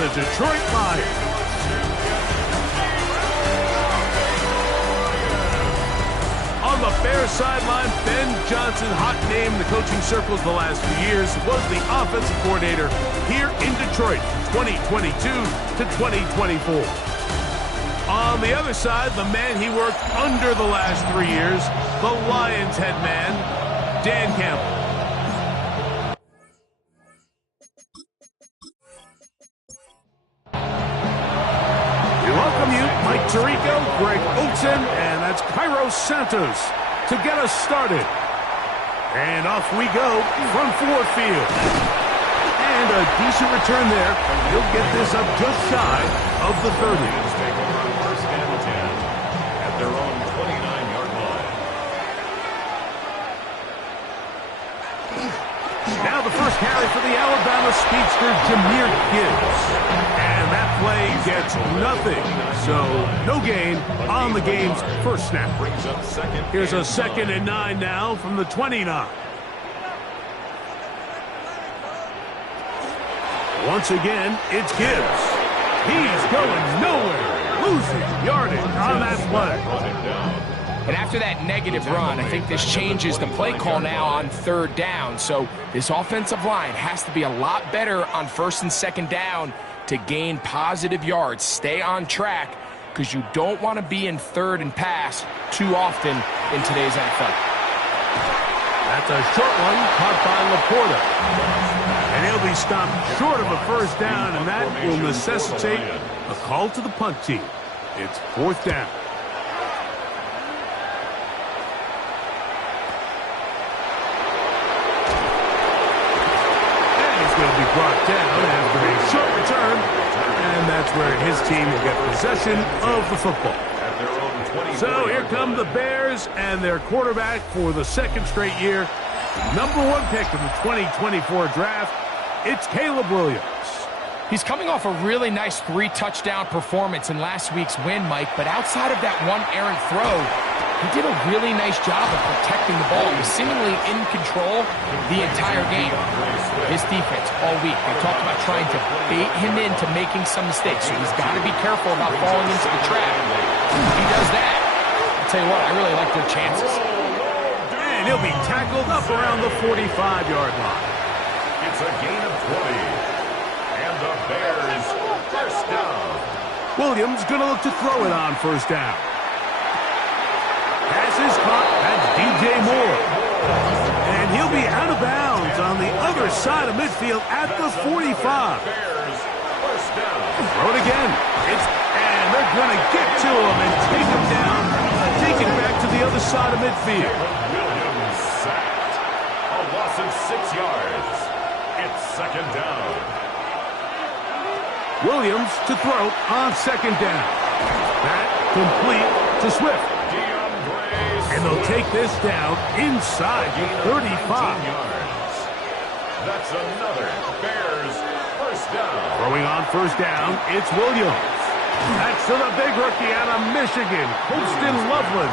the Detroit Lions. On the Bears sideline, Ben Johnson, hot name in the coaching circles the last few years, was the offensive coordinator here in Detroit from 2022 to 2024. On the other side, the man he worked under the last 3 years, the Lions head man, Dan Campbell. We welcome you, Mike Tirico, Greg Olsen, and that's Cairo Santos to get us started. And off we go from Ford Field. And a decent return there. He'll get this up just shy of the 30. Their own 29-yard line. Now the first carry for the Alabama speedster, Jahmyr Gibbs. And that play gets nothing. So no gain on the game's first snap. Here's a 2nd and 9 now from the 29. Once again, it's Gibbs. He's going nowhere. Losing yardage on that play. And after that negative run, I think this changes the play call now on 3rd down. So this offensive line has to be a lot better on 1st and 2nd down to gain positive yards. Stay on track because you don't want to be in 3rd and pass too often in today's NFL. That's a short one caught by Laporta. And he'll be stopped short of a 1st down, and that will necessitate a call to the punt team. It's 4th down. And he's going to be brought down after a short return. And that's where his team will get possession of the football. So here come the Bears and their quarterback for the 2nd straight year. The #1 pick in the 2024 draft, it's Caleb Williams. He's coming off a really nice 3-touchdown performance in last week's win, Mike, but outside of that one errant throw, he did a really nice job of protecting the ball. He was seemingly in control the entire game. His defense all week, they talked about trying to bait him into making some mistakes, so he's got to be careful about falling into the trap. If he does that, I'll tell you what, I really like their chances. And he'll be tackled up around the 45-yard line. It's a gain of 20. And the Bears, 1st down. Williams going to look to throw it on 1st down. Pass is caught. That's DJ Moore. And he'll be out of bounds on the other side of midfield at the 45. Bears, 1st down. Throw it again. And they're going to get to him and take him down. Take it back to the other side of midfield. Williams sacked. A loss of 6 yards. It's 2nd down. Williams to throw on 2nd down. That complete to Swift. And they'll take this down inside the 35. Yards. That's another Bears 1st down. Throwing on 1st down, it's Williams. That's to the big rookie out of Michigan, Holston Loveland.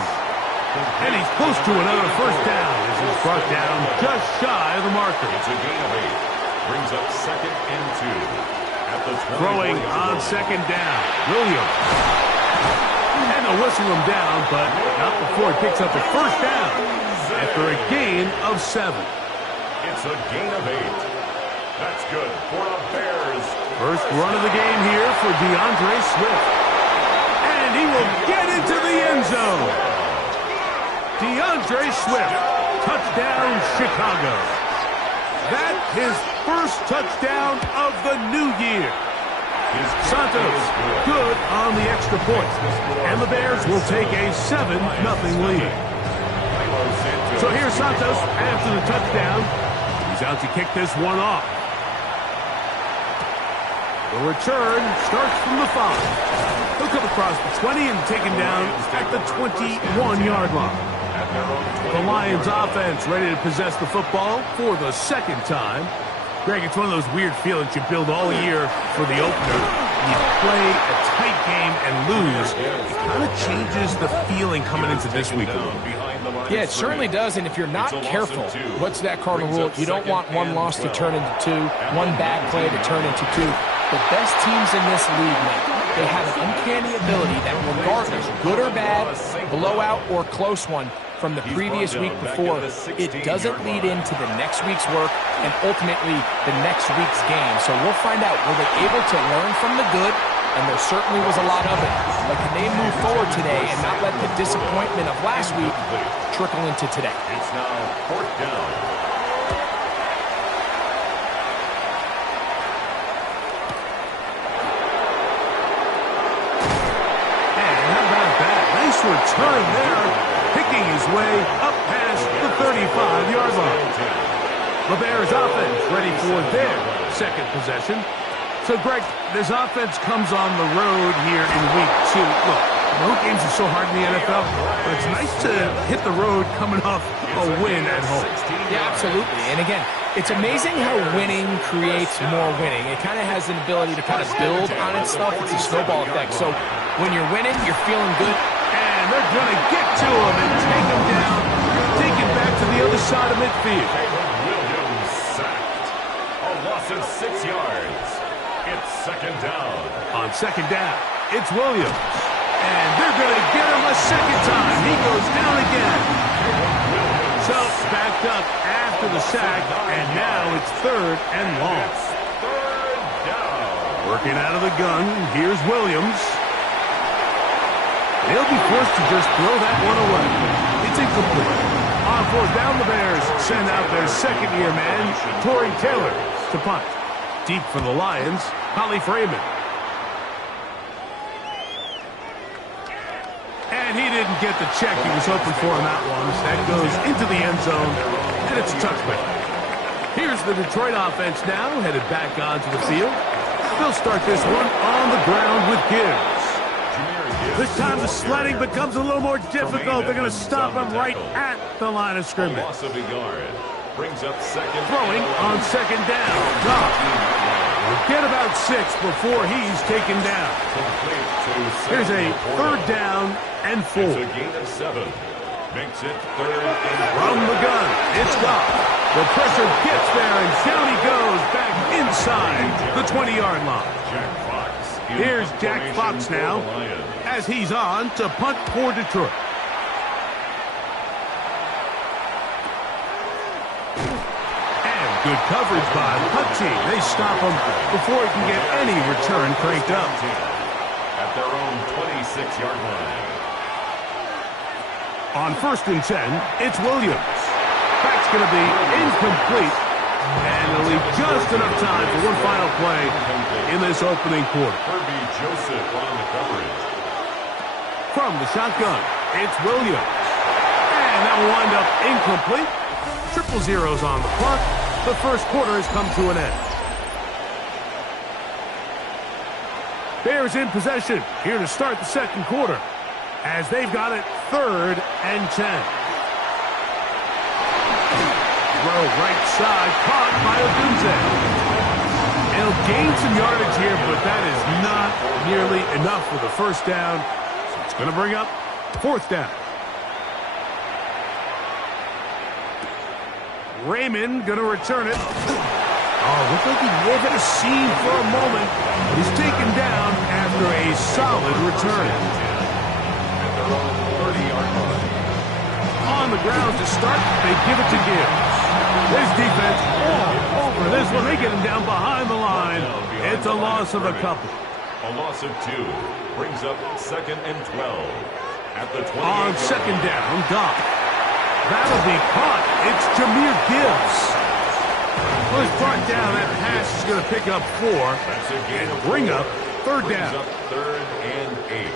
And he's close to another 1st down as he's brought down just shy of the marker. It's a gain of 8. Brings up 2nd and 2. At the throwing on 2nd down, Williams. And they'll whistle him down, but not before he picks up a 1st down after a gain of 7. It's a gain of 8. That's good for the Bears. First run of the game here for DeAndre Swift. And he will get into the end zone. DeAndre Swift, touchdown Chicago. That's his first touchdown of the new year. Santos, good on the extra point. And the Bears will take a 7-0 lead. So here's Santos after the touchdown. He's out to kick this one off. The return starts from the 5. He'll come across the 20 and taken down at the 21-yard line. The Lions offense ready to possess the football for the 2nd time. Greg, it's one of those weird feelings you build all year for the opener. You play a tight game and lose. It kind of changes the feeling coming into this week. Yeah, it certainly does, and if you're not careful, what's that cardinal rule? You don't want one loss to turn into 2, one bad play to turn into 2. the best teams in this league, man, they have an uncanny ability that regardless, good or bad, blowout or close one from the previous week before, it doesn't lead into the next week's work and ultimately the next week's game. So we'll find out, were they able to learn from the good? And there certainly was a lot of it. But can they move forward today and not let the disappointment of last week trickle into today? It's now 4th down. And how about that? Nice return there, picking his way up past the 35-yard line. The Bears offense ready for their second possession. So, Greg, this offense comes on the road here in week 2. Look, road games are so hard in the NFL, but it's nice to hit the road coming off a win at home. Yeah, absolutely. And again, it's amazing how winning creates more winning. It kind of has an ability to kind of build on itself. It's a snowball effect. So when you're winning, you're feeling good. And they're going to get to him and take him down, take it back to the other side of midfield. Williams sacked. A loss of 6 yards. It's 2nd down. On 2nd down, it's Williams. And they're going to get him a second time. He goes down again. So backed up after the sack, and now it's 3rd and long. 3rd down. Working out of the gun, here's Williams. They'll be forced to just throw that one away. It's incomplete. On 4th down, the Bears send out their second-year man, Torrey Taylor, to punt. Deep for the Lions, Holly Freeman. And he didn't get the check he was hoping for on that one. That goes into the end zone, and it's a touchback. Here's the Detroit offense now, headed back onto the field. They'll start this one on the ground with Gibbs. This time the sledding becomes a little more difficult. They're going to stop him right at the line of scrimmage. Loss of a yard. Brings up 2nd. Throwing on 2nd down. Goff. Get about 6 before he's taken down. Here's a 3rd down and 4. It's a gain of 7. Makes it 3rd and 4. From the gun, it's Goff. The pressure gets there, and down he goes back inside the 20-yard line. Jack Fox. Here's Jack Fox now as he's on to punt for Detroit. Good coverage by the punt team. They stop him before he can get any return cranked up. At their own 26-yard line. On 1st and 10, it's Williams. That's going to be incomplete. And it'll leave just enough time for one final play in this opening quarter. Herbie Joseph on the coverage. From the shotgun, it's Williams. And that will wind up incomplete. 0-0s on the clock. The first quarter has come to an end. Bears in possession here to start the second quarter as they've got it 3rd and 10. Throw right side, caught by Odunze. He'll gain some yardage here, but that is not nearly enough for the first down. So it's going to bring up 4th down. Raymond going to return it. Oh, looked like he gave it a seam for a moment. He's taken down after a solid return. On the ground to start, they give it to Gibbs. His defense all over this one. They get him down behind the line. It's a loss of a couple. A loss of 2 brings up 2nd and 12. At the 20. On 2nd down, Goff. That'll be caught. It's Jahmyr Gibbs. Well, he's brought down. That pass is going to pick up 4 and bring up 3rd down. 3rd and 8.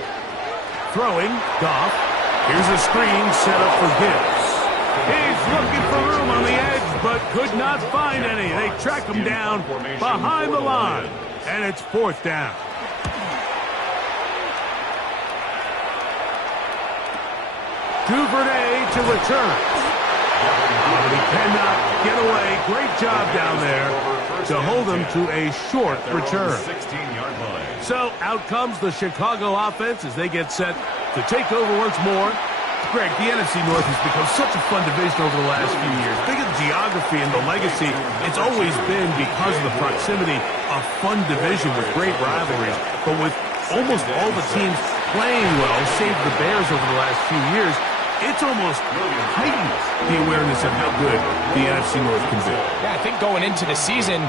Throwing, Goff. Here's a screen set up for Gibbs. He's looking for room on the edge, but could not find any. They track him down behind the line, and it's 4th down. Duvernay to return. But he cannot get away. Great job down there to hold him to a short return. 16-yard line. So out comes the Chicago offense as they get set to take over once more. Greg, the NFC North has become such a fun division over the last few years. Think of the geography and the legacy. It's always been, because of the proximity, a fun division with great rivalries. But with almost all the teams playing well, save the Bears over the last few years, it's almost heightened the awareness of how good the NFC North can be. Yeah, I think going into the season,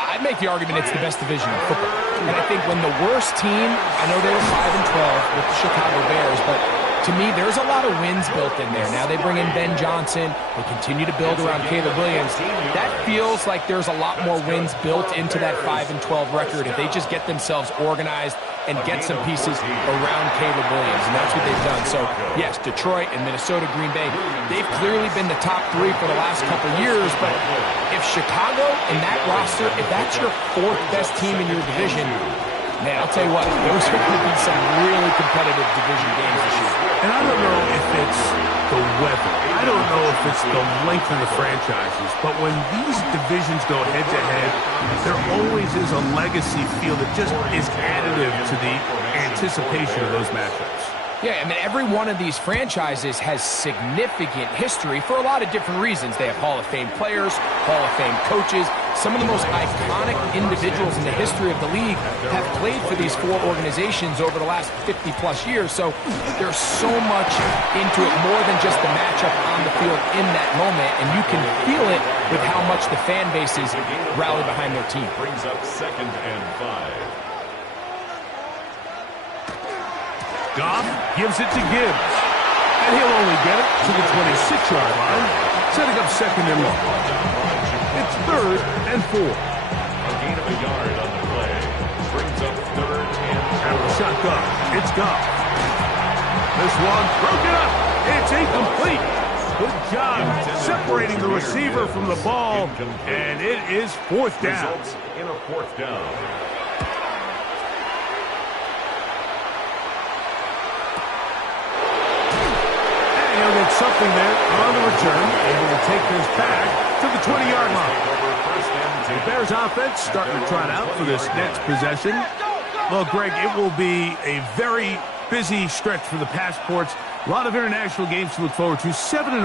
I'd make the argument it's the best division in football. And I think when the worst team, I know they were 5-12 with the Chicago Bears, but to me, there's a lot of wins built in there. Now they bring in Ben Johnson. They continue to build around Caleb Williams. That feels like there's a lot more wins built into that 5-12 record if they just get themselves organized and get some pieces around Caleb Williams, and that's what they've done. So, yes, Detroit and Minnesota, Green Bay, they've clearly been the top three for the last couple years, but if Chicago and that roster, if that's your fourth best team in your division, man, I'll tell you what, those are going to be some really competitive division games this year. And I don't know if it's the weather. I don't know if it's the length of the franchises. But when these divisions go head-to-head, there always is a legacy feel that just is additive to the anticipation of those matchups. Yeah, I mean, every one of these franchises has significant history for a lot of different reasons. They have Hall of Fame players, Hall of Fame coaches. Some of the most iconic individuals in the history of the league have played for these four organizations over the last 50-plus years. So there's so much into it, more than just the matchup on the field in that moment. And you can feel it with how much the fan bases rally behind their team. Brings up 2nd and 5. Goff gives it to Gibbs. And he'll only get it to the 26-yard line, setting up 2nd and long. It's 3rd and 4. A gain of a yard on the play. Brings up 3rd and 4. Out of the shotgun, it's Goff. This one broken up. It's incomplete. Good job separating the receiver from the ball, and it is 4th down. Results in a 4th down. He'll get something there on the return, able to take this back to the 20-yard line. The Bears offense starting to trot out for this next possession. Well, Greg, it will be a very busy stretch for the passports. A lot of international games to look forward to. 7-0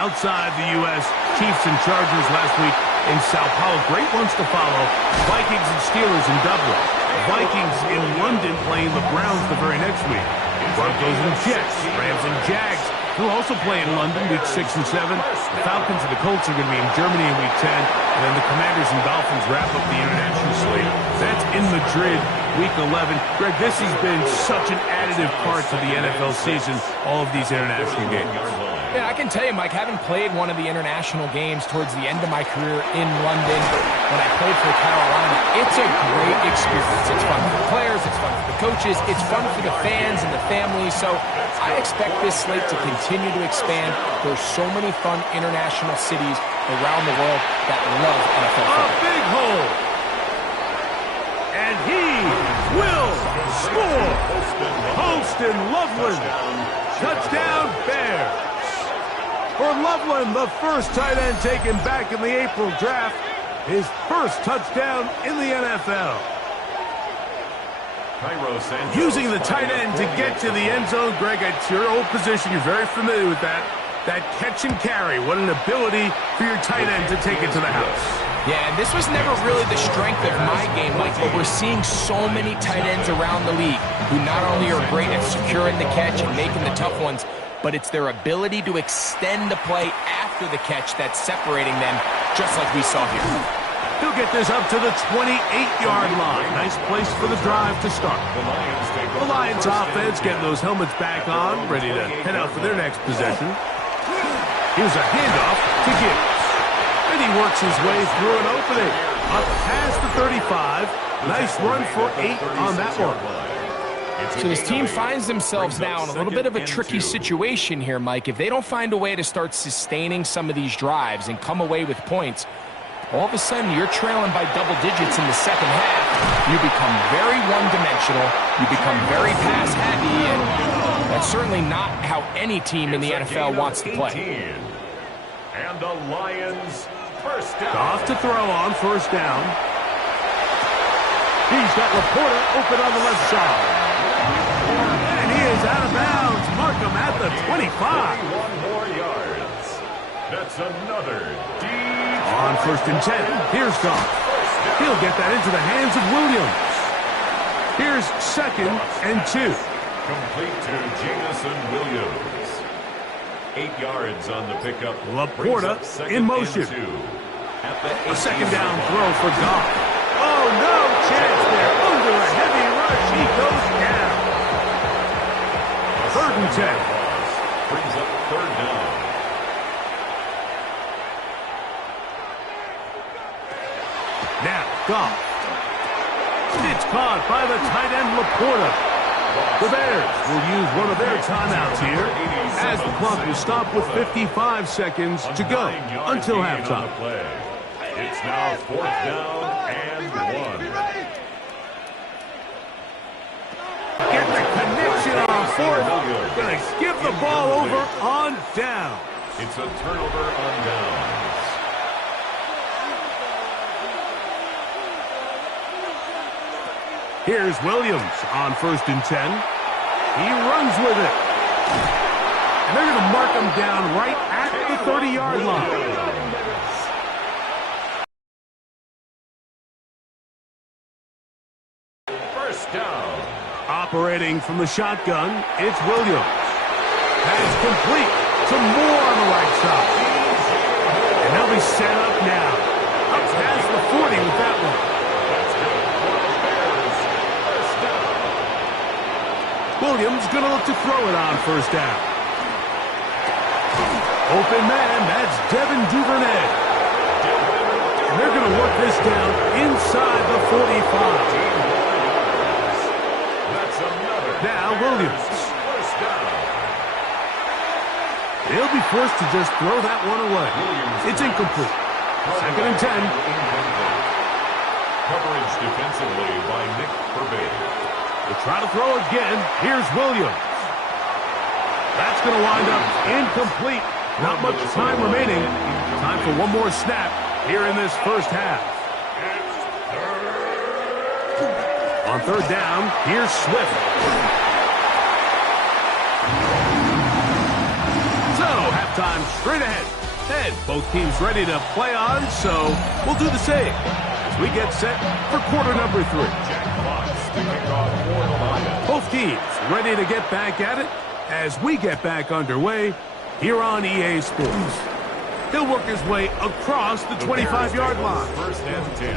outside the U.S. Chiefs and Chargers last week in Sao Paulo. Great ones to follow. Vikings and Steelers in Dublin. Vikings in London playing the Browns the very next week. Broncos and Jets. Rams and Jags. We'll also play in London week 6 and 7. The Falcons and the Colts are going to be in Germany in week 10. And then the Commanders and Dolphins wrap up the international slate. That's in Madrid week 11. Greg, this has been such an additive part to the NFL season, all of these international games. Yeah, I can tell you, Mike, having played one of the international games towards the end of my career in London when I played for Carolina, it's a great experience. It's fun for the players, it's fun for the coaches, it's fun for the fans and the families. So I expect this slate to continue to expand. There's so many fun international cities around the world that love NFL football. A big hole. And he will score. Holston Loveland. Touchdown, Bears. For Loveland, the first tight end taken back in the April draft. His first touchdown in the NFL. Using the tight end to get to the end zone. Greg, it's your old position. You're very familiar with that. That catch and carry. What an ability for your tight end to take it to the house. Yeah, and this was never really the strength of my game, Mike, but we're seeing so many tight ends around the league who not only are great at securing the catch and making the tough ones, but it's their ability to extend the play after the catch that's separating them, just like we saw here. He'll get this up to the 28-yard line. Nice place for the drive to start. The Lions offense getting those helmets back on, ready to head out for their next possession. Here's a handoff to Gibbs. And he works his way through an opening. Up past the 35. Nice run for 8 on that one. So this team finds themselves now in a little bit of a tricky situation here, Mike. If they don't find a way to start sustaining some of these drives and come away with points, all of a sudden you're trailing by double digits in the second half. You become very one-dimensional. You become very pass-happy, and that's certainly not how any team in the NFL wants to play. And the Lions first down. Off to throw on first down. He's got Laporta open on the left side. And he is out of bounds. Markham at the 25. 21 more yards. That's another deep. On 1st and 10, here's Goff. He'll get that into the hands of Williams. Here's 2nd and 2. Complete to Jamison Williams. 8 yards on the pickup. Laporta in motion. A 2nd down throw for Goff. Oh, no chance there. Under a heavy rush, he goes down. 3rd and 10. Brings up 3rd down. Now, Goff. It's caught by the tight end Laporta. The Bears will use one of their timeouts here as the clock will stop with 55 seconds to go until halftime. It's now 4th down and 1. Get the connection on 4th. Gonna give the ball over on down. It's a turnover on downs. Here's Williams on 1st and 10. He runs with it. And they're going to mark him down right at the 30-yard line. First down. Operating from the shotgun, it's Williams. Pass complete to Moore on the right side. And they'll be set up now. Up past the 40 with that one. Williams going to look to throw it on 1st down. Open man, that's Devin Duvernay. And they're going to work this down inside the 45. Now Williams. He'll be forced to just throw that one away. It's incomplete. 2nd and 10. Coverage defensively by Nick Herbig. They try to throw again. Here's Williams. That's going to wind up incomplete. Not much time remaining. Time for one more snap here in this first half. On 3rd down, here's Swift. So, halftime straight ahead. And both teams ready to play on, so we'll do the same as we get set for quarter number 3. Both teams ready to get back at it as we get back underway here on EA Sports. He'll work his way across the 25-yard line. First and 10.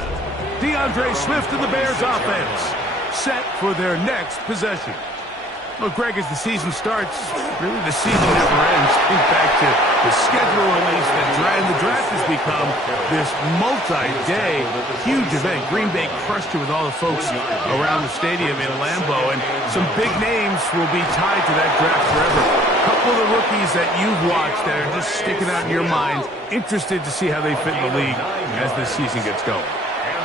DeAndre Swift and the Bears offense set for their next possession. Well, Greg, as the season starts, really the season never ends. Think back to the schedule release and the draft has become this multi-day huge event. Green Bay crushed it with all the folks around the stadium in Lambeau, and some big names will be tied to that draft forever. A couple of the rookies that you've watched that are just sticking out in your mind, interested to see how they fit in the league as this season gets going.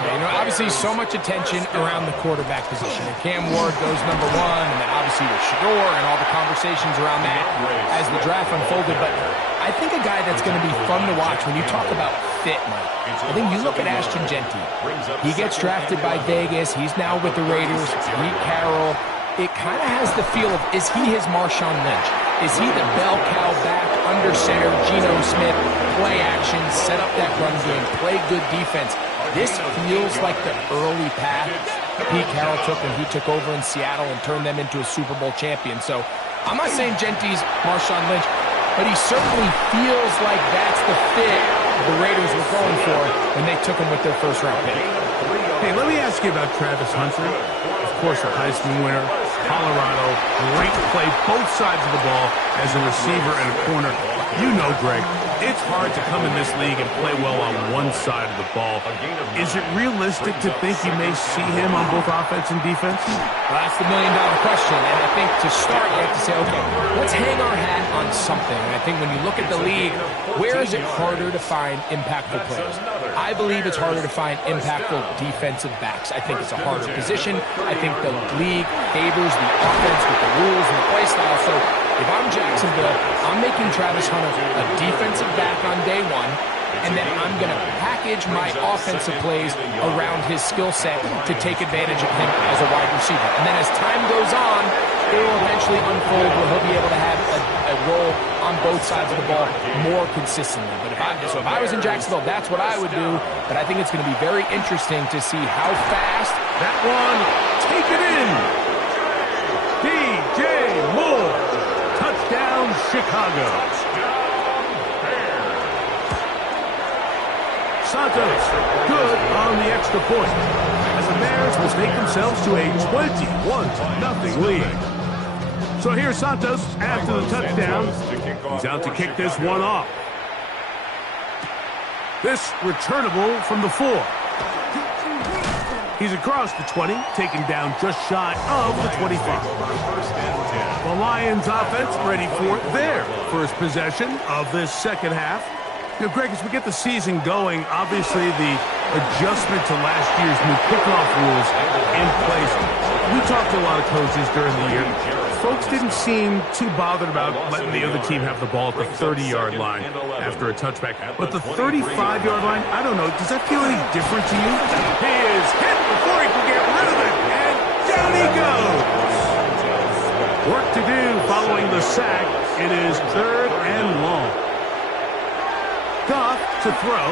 You know, obviously so much attention around the quarterback position. And Cam Ward goes #1, and then obviously with Shador and all the conversations around that as the draft unfolded. But I think a guy that's going to be fun to watch when you talk about fit, Mike, I think you look at Ashton Genty. He gets drafted by Vegas. He's now with the Raiders. Pete Carroll. It kind of has the feel of, is he his Marshawn Lynch? Is he the bell cow back under center, Geno Smith, play action, set up that run game, play good defense? This feels like the early path Pete Carroll took when he took over in Seattle and turned them into a Super Bowl champion. So I'm not saying Genty's Marshawn Lynch, but he certainly feels like that's the fit the Raiders were going for when they took him with their first-round pick. Hey, let me ask you about Travis Hunter. Of course, a Heisman winner, Colorado, great play, both sides of the ball as a receiver and a corner. You know, Greg, it's hard to come in this league and play well on one side of the ball. Is it realistic to think you may see him on both offense and defense? Well, that's the million-dollar question. And I think to start, you have to say, okay, let's hang our hat on something. And I think when you look at the league, where is it harder to find impactful players? I believe it's harder to find impactful defensive backs. I think it's a harder position. I think the league favors the offense with the rules and the play style. So if I'm Jacksonville, I'm making Travis Hunter a defensive back on day one, and then I'm going to package my offensive plays around his skill set to take advantage of him as a wide receiver. And then as time goes on, it will eventually unfold where he'll be able to have a role on both sides of the ball more consistently. But if I was in Jacksonville, that's what I would do. But I think it's going to be very interesting to see how fast that one, take it in. DJ Moore, touchdown Chicago. Santos, good on the extra point, as the Bears will take themselves to a 21-0 lead. So here's Santos after the touchdown. He's out to kick this one off. This returnable from the 4. He's across the 20, taken down just shy of the 25. The Lions offense ready for their first possession of this second half. You know, Greg, as we get the season going, obviously the adjustment to last year's new kickoff rules in place. We talked to a lot of coaches during the year. Folks didn't seem too bothered about letting the other team have the ball at the 30-yard line after a touchback. But the 35-yard line, I don't know, does that feel any different to you? He is hit before he can get rid of it, and down he goes. Work to do following the sack. It is 3rd and long. Goff to throw.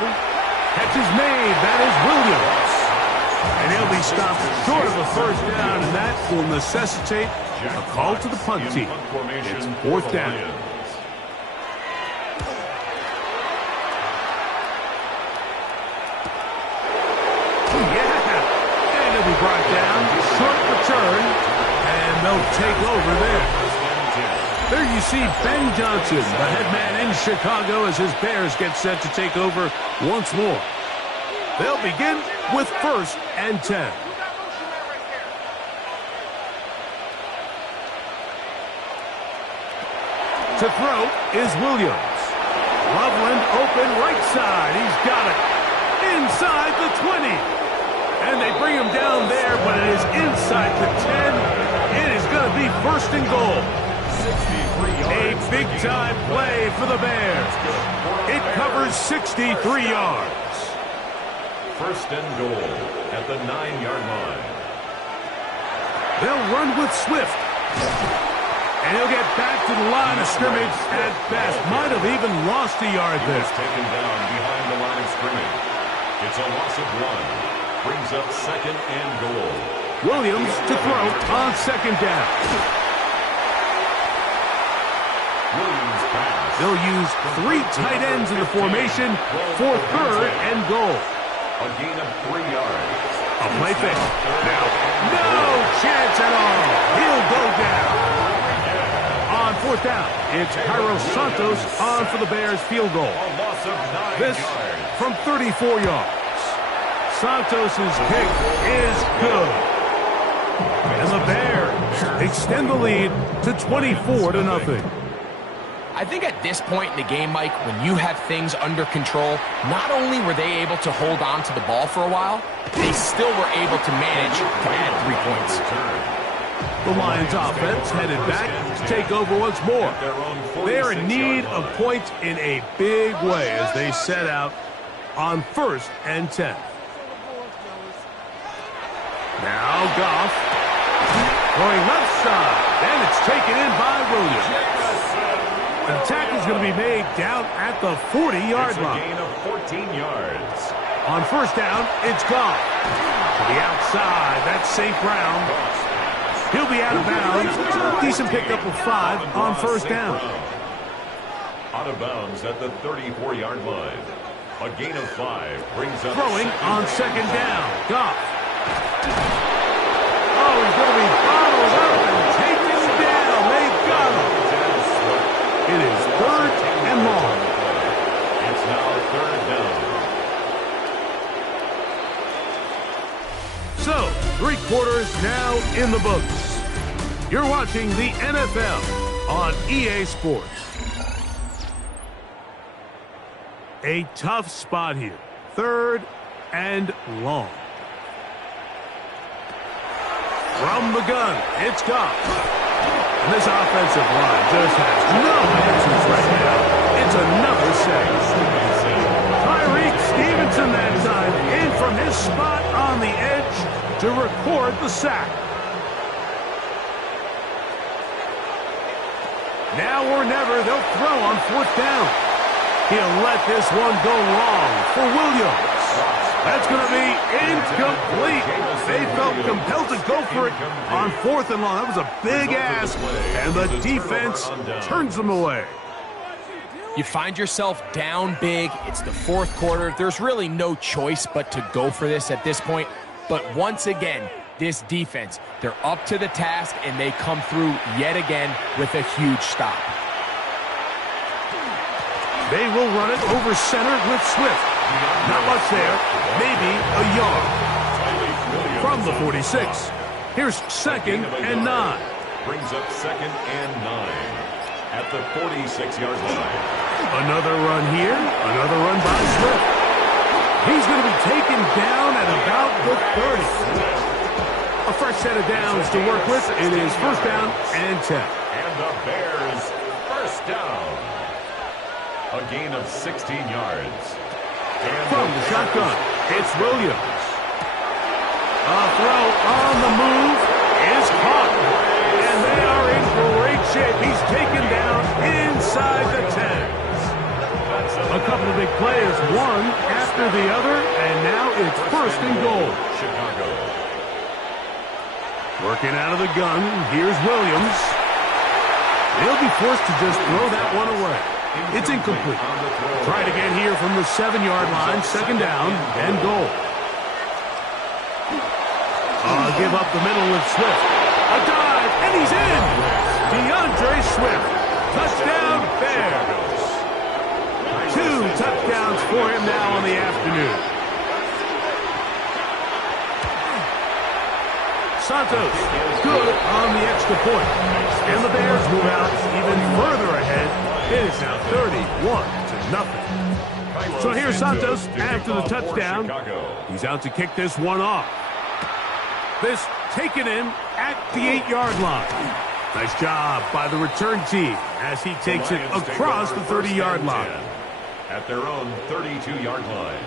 Catch is made. That is Williams. And he'll be stopped short of a first down, and that will necessitate a call to the punt team. It's 4th down. Yeah, and he'll be brought down. Short return, and they'll take over there. There you see Ben Johnson, the head man in Chicago, as his Bears get set to take over once more. They'll begin with 1st and 10. To throw is Williams. Loveland open right side. He's got it inside the 20. And they bring him down there, but it is inside the 10. It is going to be 1st and goal. A big-time play for the Bears. It covers 63 yards. 1st and goal at the 9-yard line. They'll run with Swift. And he'll get back to the line of scrimmage at best. Might have even lost a yard there. Taken down behind the line of scrimmage. It's a loss of 1. Brings up 2nd and goal. Williams to throw on 2nd down. Williams pass. They'll use 3 tight ends in the formation for 3rd and goal. A gain of 3 yards. A play fake. Now, no chance at all. He'll go down. On 4th down, it's Cairo Santos on for the Bears field goal. A loss of 9 This yards. from 34 yards. Santos' kick is good. And the Bears extend the lead to 24-0. I think at this point in the game, Mike, when you have things under control, not only were they able to hold on to the ball for a while, they still were able to manage to add 3 points. The Lions offense headed back to take over once more. They're in need of points in a big way as they set out on 1st and 10. Now Goff going left side, and it's taken in by Williams. The tackle's going to be made down at the 40-yard line. It's a gain of 14 yards. On 1st down, it's Goff. To the outside, that's St. Brown. He'll be out of bounds. Decent pickup of 5 on 1st down. Out of bounds at the 34-yard line. A gain of 5 brings up... Throwing on 2nd down. Goff. Oh, he's going to be bottled up and taken down. They got him. It is 3rd and long. It's now 3rd down. So, 3 quarters now in the books. You're watching the NFL on EA Sports. A tough spot here. 3rd and long. From the gun, it's Goff. And this offensive line just has no answers right now. It's another sack. Cairo Stevenson that time in from his spot on the edge to record the sack. Now or never, they'll throw on 4th down. He'll let this one go long for Williams. That's going to be incomplete. They felt compelled to go for it on 4th and long. That was a big ask, and the defense turns them away. You find yourself down big. It's the 4th quarter. There's really no choice but to go for this at this point. But once again, this defense, they're up to the task, and they come through yet again with a huge stop. They will run it over center with Swift. Not much there, maybe a yard. From the 46, here's 2nd and 9. Brings up 2nd and 9 at the 46-yard line. Another run here, another run by Swift. He's going to be taken down at about the 30. A fresh set of downs to work with. It is 1st down and 10. And the Bears, 1st down. A gain of 16 yards. And from the shotgun, it's Williams. A throw on the move is caught. And they are in great shape. He's taken down inside the 10. A couple of big plays, one after the other, and now it's 1st and goal. Chicago. Working out of the gun, here's Williams. They'll be forced to just throw that one away. It's incomplete. Try it again here from the 7-yard line, 2nd down and goal. Give up the middle with Swift. A dive, and he's in. DeAndre Swift. Touchdown, Bears. 2 touchdowns for him now on the afternoon. Santos, good on the extra point. And the Bears move out even further ahead. It is now 31-0. So here's Santos after the touchdown. He's out to kick this one off. This taken in at the 8-yard line. Nice job by the return team as he takes it across the 30-yard line. At their own 32-yard line.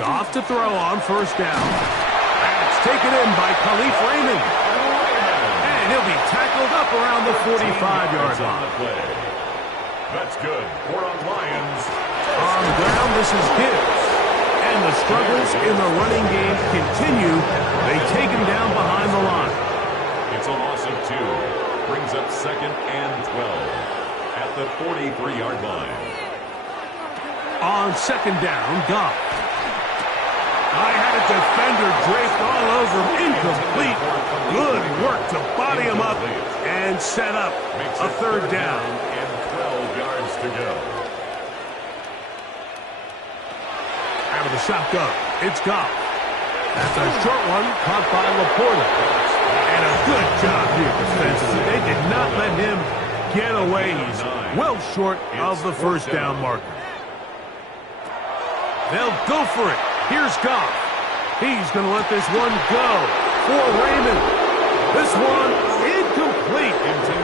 Goff to throw on 1st down. That's taken in by Khalif Raymond. And he'll be tackled up around the 45-yard line. That's good for the Lions. On the ground, this is Gibbs. And the struggles in the running game continue. They take him down behind the line. It's a loss of 2. Brings up 2nd and 12 at the 43-yard line. On 2nd down, Goff. I had a defender draped all over him. Incomplete. Good work to body him up and set up a 3rd down. And 12 yards to go. Out of the shotgun, it's Goff. That's a short one caught by Laporta. And a good job here defensively. They did not let him get away. He's well short of the 1st down marker. They'll go for it. Here's Goff. He's going to let this one go for Raymond. This one incomplete.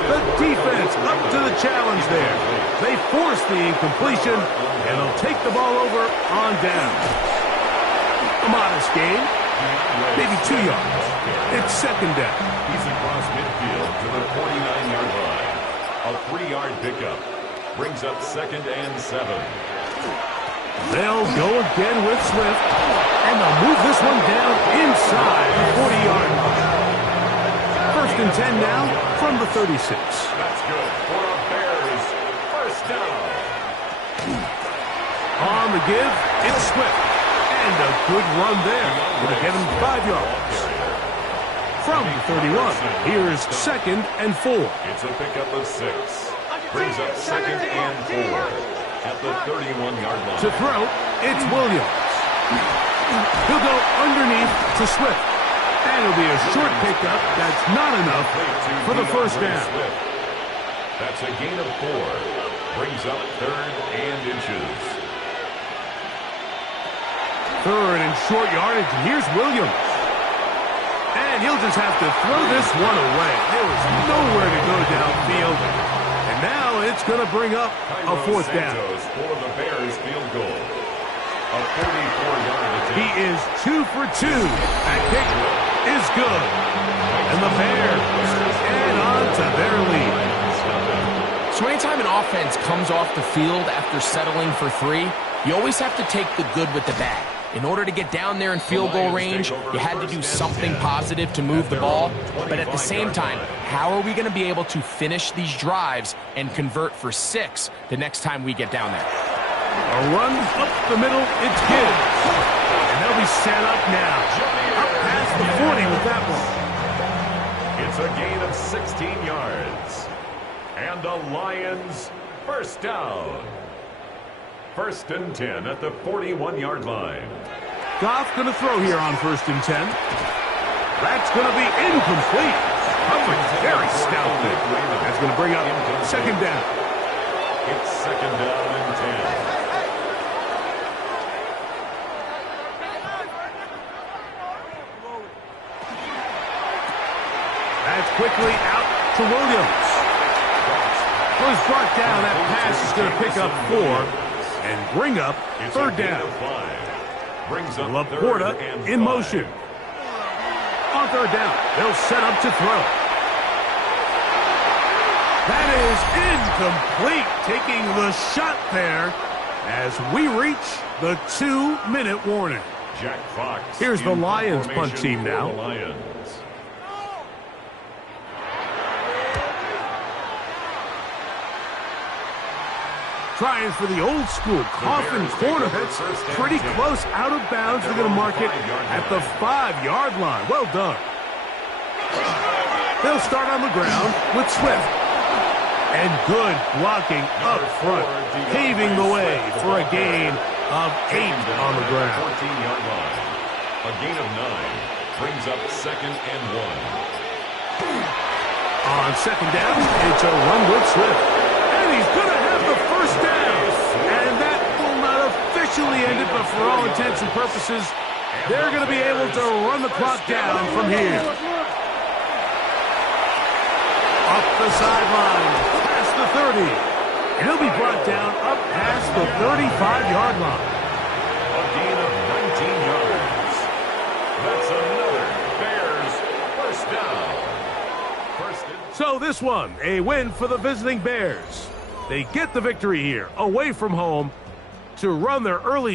The defense up to the challenge there. They force the incompletion, and they'll take the ball over on down. A modest gain, maybe 2 yards. It's 2nd down. He's across midfield to the 49-yard line. A 3-yard pickup. Brings up 2nd and 7. They'll go again with Swift, and they'll move this one down inside the 40-yard line. 1st and 10 now from the 36. That's good for the Bears. 1st down. On the give, it's Swift. And a good run there. Going to get him 5 yards. From the 31, here's 2nd and 4. It's a pickup of 6. Brings up 2nd and 4 at the 31-yard line. To throw, it's Williams. He'll go underneath to Swift. And it'll be a short pickup. That's not enough for the 1st down. That's a gain of 4. Brings up 3rd and inches. 3rd and short yardage. Here's Williams. And he'll just have to throw this one away. There was nowhere to go downfield. And now it's going to bring up a fourth down. For the Bears field goal. A 44-yard attempt. He is 2 for 2. That kick is good. And the Bears add on to their lead. So anytime an offense comes off the field after settling for 3, you always have to take the good with the bad. In order to get down there in field goal range, you had to do something positive to move the ball. But at the same time, how are we going to be able to finish these drives and convert for 6 the next time we get down there? A run up the middle, it's good. And they'll be set up now. Up past the 40 with that one. It's a gain of 16 yards. And the Lions first down. 1st and 10 at the 41-yard line. Goff going to throw here on 1st and 10. That's going to be incomplete. Covering very stoutly. That's going to bring up 2nd down. It's 2nd down and 10. That's quickly out to Williams. Was brought down. That pass is going to pick up 4 and bring up 3rd down. Brings up Laporta in motion. On 3rd down, they'll set up to throw. That is incomplete. Taking the shot there as we reach the 2-minute warning. Jack Fox. Here's the Lions punt team now. Trying for the old school coffin corner. That's pretty close out of bounds. They're going to mark it at the 5-yard line. Well done. They'll start on the ground with Swift. And good blocking up front, paving the way for a gain of 8 on the ground. 14-yard line. A gain of 9 brings up 2nd and 1. On 2nd down, it's a run with Swift. And he's going to have the 1st down. And that will not officially end it, but for all intents and purposes, they're going to be able to run the clock down from here. Up the sideline, past the 30. And he'll be brought down up past the 35-yard line. A gain of 19 yards. That's another Bears 1st down. So this one, a win for the visiting Bears. They get the victory here, away from home, to run their early